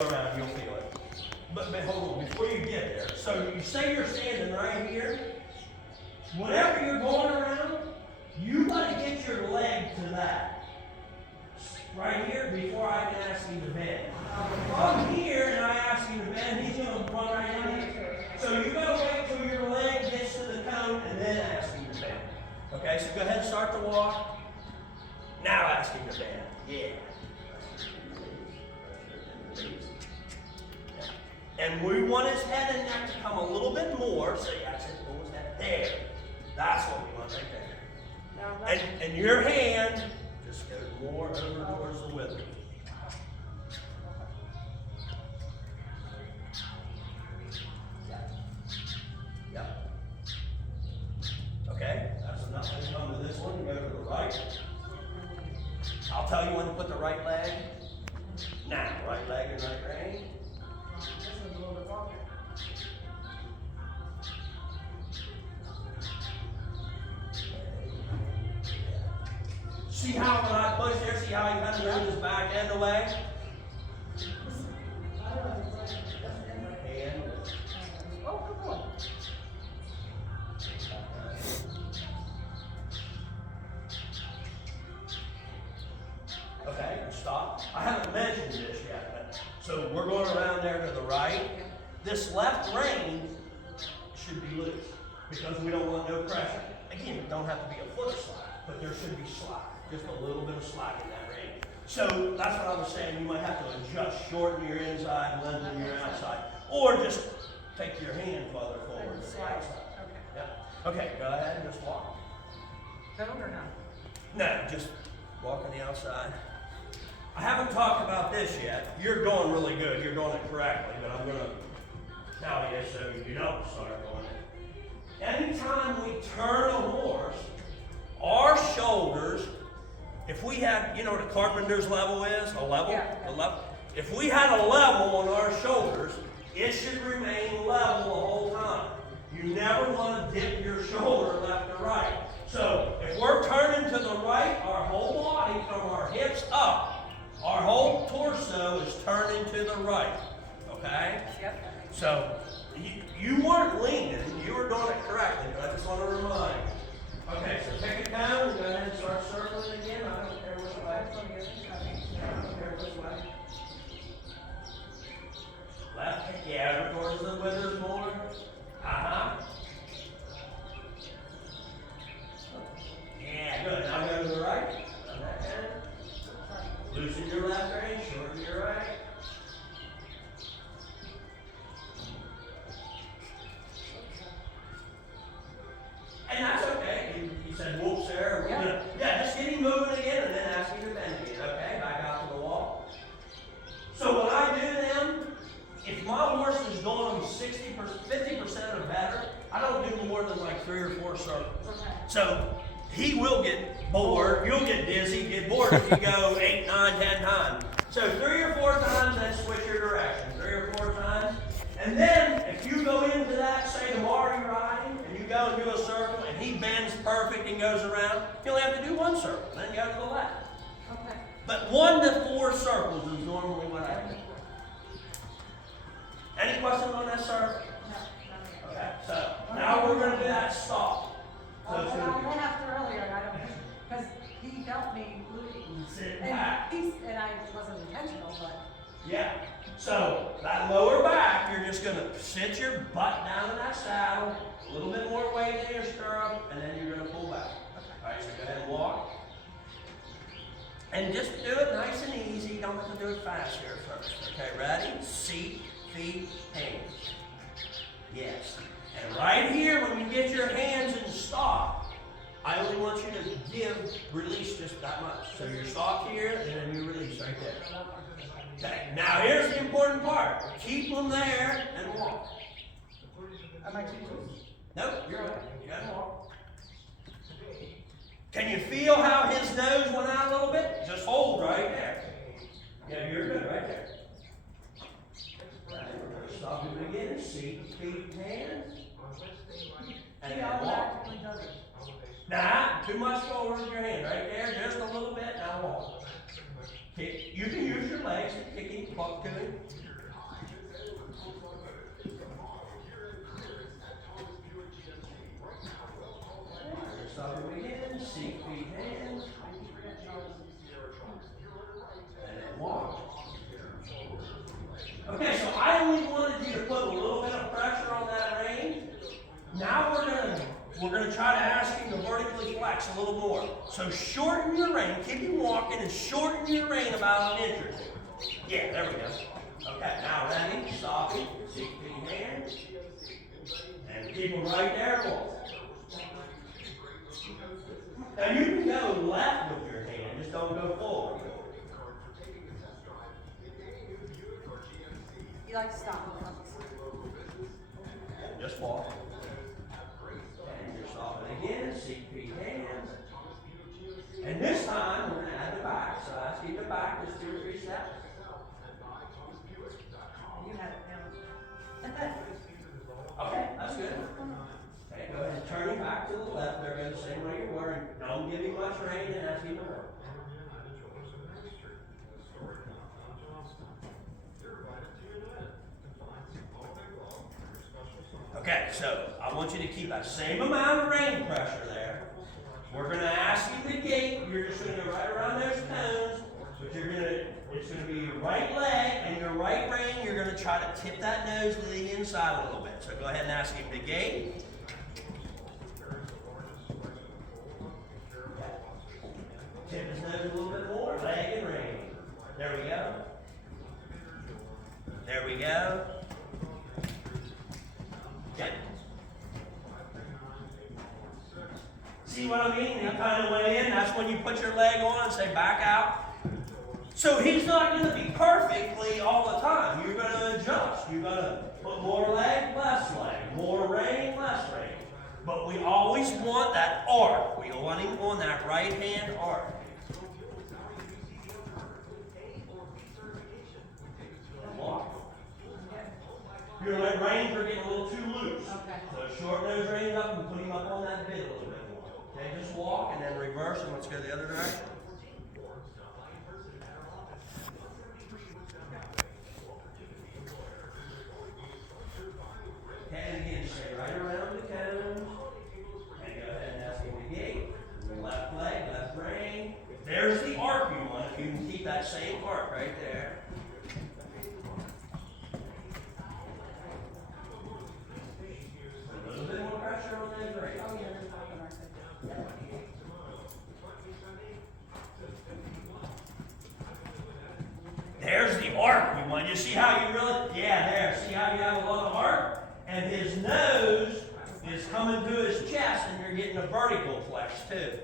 around, you'll feel it. But hold on, before you get there, so you say you're standing right here. Whenever you're going around, you got to get your leg to that. Right here, before I can ask you to bend. From here, and I ask you to bend, he's going to run right in here. So you got to wait till your leg gets to the cone and then ask him to bend. Okay, so go ahead and start the walk. Now ask him to bend. Yeah. And we want his head and neck to come a little bit more. So you actually pull his head there. That's what we want right there. And your hand just goes more over towards the wither. Yep. Okay, that's enough. Let's come to this one and go to the right. I'll tell you when to put the right leg. Now, right leg in right range. See how when I push there, see how he kind of moves his back end away? And okay, stop. I haven't mentioned this yet, so we're going around there to the right. This left rein should be loose because we don't want no pressure. Again, it don't have to be a foot slide, but there should be slack. Just a little bit of slack in that rein. So that's what I was saying. You might have to adjust, shorten your inside, lengthen your outside, or just take your hand further forward to the outside. Okay. Yeah. Okay, go ahead and just walk. Cone or no? No, just walk on the outside. I haven't talked about this yet. You're doing really good. You're doing it correctly, but I'm going to tell you so you don't start doing it. Anytime we turn a horse, our shoulders, if we had, you know what a carpenter's level is? A level? Yeah. A level. If we had a level on our shoulders, it should remain level the whole time. You never want to dip your shoulder left or right. So if we're turning to the right, our whole body from our hips up, our whole torso is turning to the right. Okay? Yep. So you weren't leaning, you were doing it correctly, but I just want to remind you. Okay, so pick a cone and go ahead and start circling again. I don't care which way. I don't care which way. Left, yeah, over towards the withers more. Yeah, good. Now go to the right. Loosen your left rein, shorten your right. And that's okay. You said whoops there. Yeah, just get him moving again and then ask him to bend again. Okay, back out to the wall. So when I do them, if my horse is going 50% or better, I don't do more than like 3 or 4 circles. Okay. So he will get bored. You'll get dizzy, get bored if you go 8, 9, 10 times. So 3 or 4 times, then switch your direction. 3 or 4 times. And then if you go into that, say tomorrow you're riding, and you go and do a circle, and he bends perfect and goes around, you only have to do 1 circle, then go to the left. Okay. But 1 to 4 circles is normally what I do. Any questions on that circle? No. Okay, so now we're going to do that stop. So I it's gonna be- went after earlier, and I don't, because he helped me looking. Sit back. And I wasn't intentional, but. Yeah. So that lower back, you're just going to sit your butt down in that saddle, a little bit more weight in your stirrup, and then you're going to pull back. All right, so go ahead and walk. And just do it nice and easy. You don't have to do it fast here first. Okay, ready? Seat, feet, hands. Yes. And right here, when you get your hands and stop, I only want you to release just that much. So you're stopped here, and then you release right there. Okay, now here's the important part. Keep them there and walk. Am I too loose? Nope, you're okay. You gotta walk. Can you feel how his nose went out a little bit? Just hold right there. Yeah, you're good right there. Right, we're going to stop him again. Seat, feet, hands. And He then walk. automatically does it. Nah, too much forward with your hand right there. Just a little bit. Now walk. You can use your legs to kick him, walk to him. a little more. So shorten your rein. Keep him walking and shorten your rein about an inch or two. Yeah, there we go. Okay, now ready, stop him, seek the hand, and keep him right there and walk. Now you can go left with your hand, just don't go forward. You like to stop. Just walk. And you're stopping again, seek feet, hands. And this time, we're going to add the back. So I see the back, just 2 or 3 steps. You have it down. Okay, that's good. Okay, go ahead and turn him back to the left. There goes the same way you were. And don't give him much rein, and that's even more. Okay, so I want you to keep that same amount of rein pressure there. We're going to ask you to gate. You're just going to go right around those tones, but it's going to be your right leg and your right rein. You're going to try to tip that nose to the inside a little bit. So go ahead and ask him to gate. Tip his nose a little bit more, leg and rein. There we go. There we go. Okay. See what I mean? You kind of weigh in. That's when you put your leg on and say back out. So he's not going to be perfectly all the time. You're going to adjust. You're going to put more leg, less leg. More rein, less rein. But we always want that arc. We want him on that right hand arc. Walk. Your reins are getting a little too loose. Okay. So shorten those reins up and put him up on that bit a little bit more. Okay, just walk and then reverse and let's go the other direction. Okay, and again, stay right around the cones. And go ahead and ask him to gate. Left leg, left rein. There's the arc you want. If you can keep that same arc right there. A little bit more pressure on those reins. Oh, yeah, there's nothing right there. There's the arc we want. You see how you really, yeah, there. See how you have a lot of arc? And his nose is coming to his chest and you're getting a vertical flex too.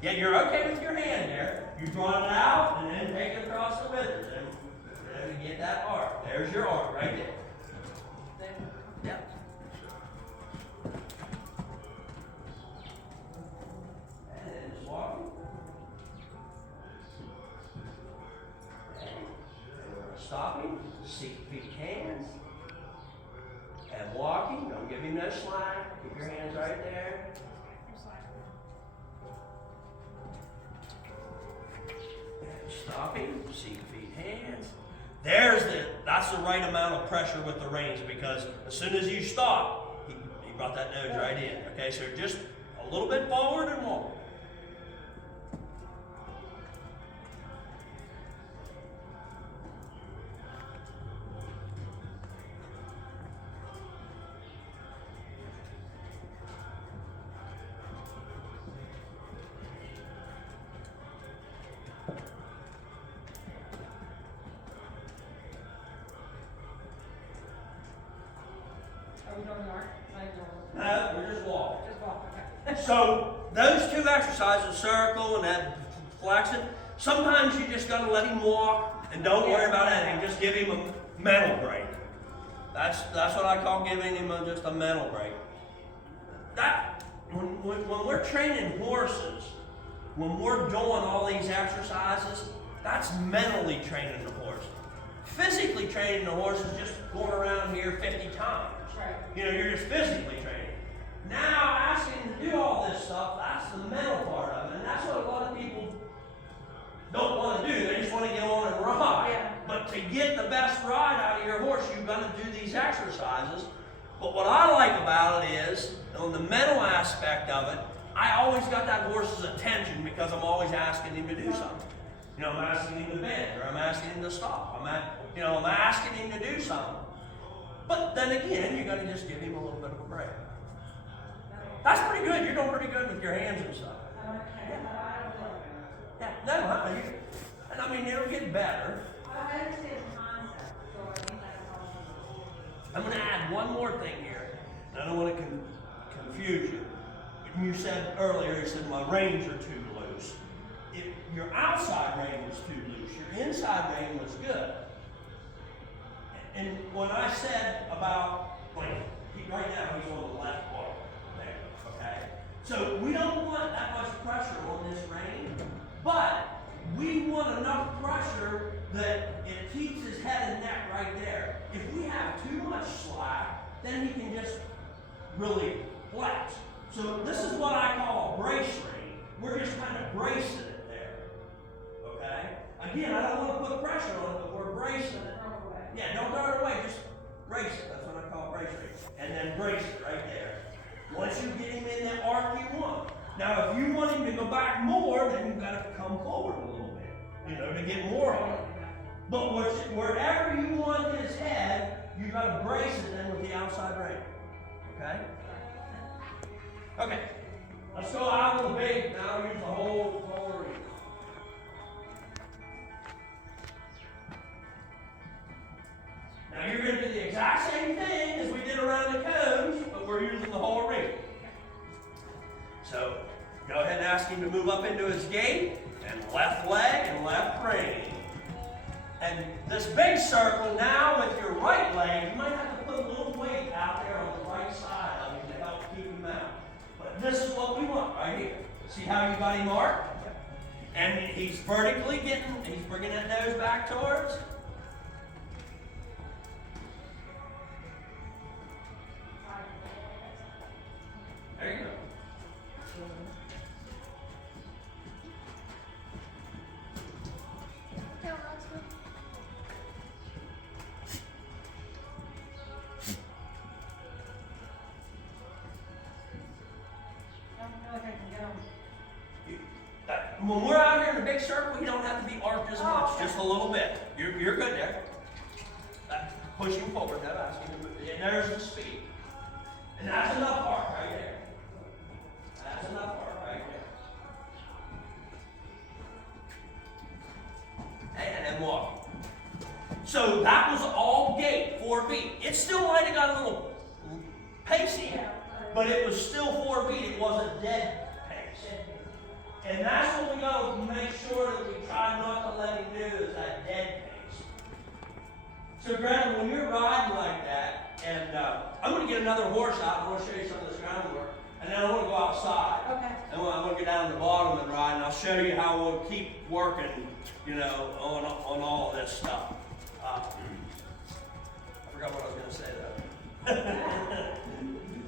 Yeah, you're okay with your hand there. You draw it out and then take it across the withers. And then you get that arc. There's your arc right there. Yep. And then just walking. And we're going to stop him. Seek feet, hands. And walking. Don't give him no slack. Keep your hands right there. Stop him, seek feet, hands. That's the right amount of pressure with the reins because as soon as you stop, he brought that nose right in. Okay, so just a little bit forward and walk. Are we doing art? No, we're just walking. Just walk, okay. So those 2 exercises, circle and that flexion, sometimes you just gotta let him walk and don't worry about anything. Just give him a mental break. That's what I call giving him just a mental break. When we're training horses, when we're doing all these exercises, that's mentally training the horse. Physically training the horse is just going around here 50 times. Right. You know, you're just physically training. Now, asking him to do all this stuff, that's the mental part of it. And that's what a lot of people don't want to do. They just want to get on and ride. Yeah. But to get the best ride out of your horse, you've got to do these exercises. But what I like about it is, on the mental aspect of it, I always got that horse's attention because I'm always asking him to do something. You know, I'm asking him to bend, or I'm asking him to stop. I'm asking him to do something. But then again, you gotta just give him a little bit of a break. That's pretty good. You're doing pretty good with your hands and stuff. Yeah, no, and I mean, it'll get better. I understand the concept, so I think that's all. I'm going to add one more thing here, and I don't want to confuse you. You said earlier, you said my reins are too loose. If your outside rein was too loose, your inside rein was good. And when I said about, like, right now he's on the left part there, okay? So we don't want that much pressure on this rein, but we want enough pressure that it keeps his head and neck right there. If we have too much slack, then he can just really flex. So this is what I call a brace rein. We're just kind of bracing it there, okay? Again, I don't want to put pressure on it, but we're bracing it. Yeah, don't throw it away, just brace it. That's what I call brace rein. And then brace it right there. Once you get him in that arc you want. Now, if you want him to go back more, then you've got to come forward a little bit, to get more on it. But wherever you want his head, you've got to brace it then with the outside rein. Okay? Okay. Let's go out of the bait. Now use the whole rein. Now you're going to do the exact same thing as we did around the cones, but we're using the whole rein. So go ahead and ask him to move up into his gait, and left leg and left rein. And this big circle now with your right leg, you might have to put a little weight out there on the right side of him to help keep him out. But this is what we want right here. See how you got him marked? And he's vertically he's bringing that nose back towards. There you go. When we're out here in a big circle, you don't have to be arched as much, just a little bit. You're good there. Push him forward, though, ask him to move. And there's the speed. And that's enough arc right there. That's enough arc right there. And then walk. So that was all gait, 4 beat. It still might have got a little pacey, but it was still 4 beat. It wasn't dead pace. And that's what we got to make sure that we try not to let him do is that dead pace. So Greta, when you're riding like that, and I'm going to get another horse out, I want to show you some of this groundwork, and then I want to go outside. Okay. And I want to get down to the bottom and ride, and I'll show you how we'll keep working, on all of this stuff. I forgot what I was going to say though.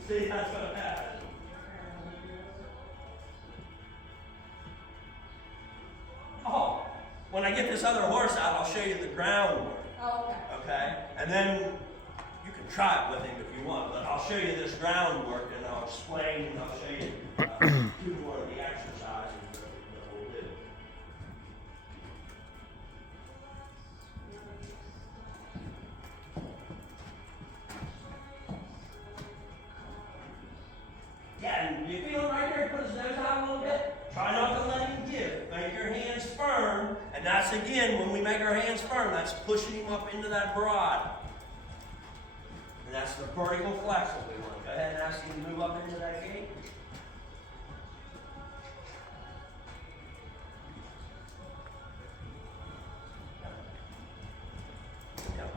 See, that's what happened. Oh, when I get this other horse out, I'll show you the groundwork. Oh, okay. Okay? And then you can try it with him if you want, but I'll show you this groundwork and I'll explain and I'll show you 2 more of the exercises that we'll do. Yeah, and you feel him right there, put his nose out a little bit. Try not to let him give. Make your hands firm. And that's again, when we make our hands firm, that's pushing him up into that broad. And that's the vertical flex that we want. Go ahead and ask him to move up into that gait. Yep.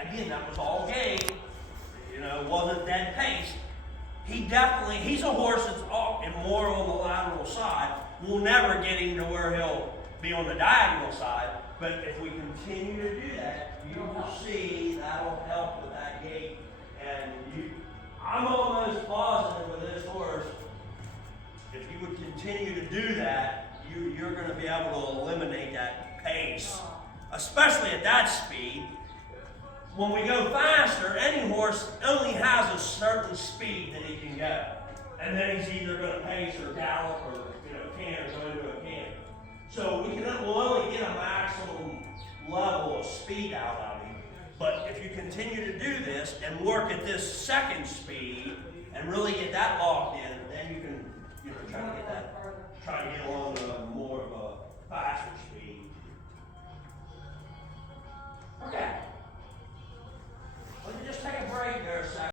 Again, that was all gait. It wasn't dead pace. He's a horse that's more on the lateral side. We'll never get him to where he'll be on the diagonal side. But if we continue to do that, you will see that'll help with that gait. And I'm almost positive with this horse, if you would continue to do that, you're going to be able to eliminate that pace, especially at that speed. when we go faster, any horse only has a certain speed that he can go. And then he's either going to pace or gallop or, canter, go into a canter. So we'll only get a maximum level of speed out of him. But if you continue to do this and work at this second speed and really get that locked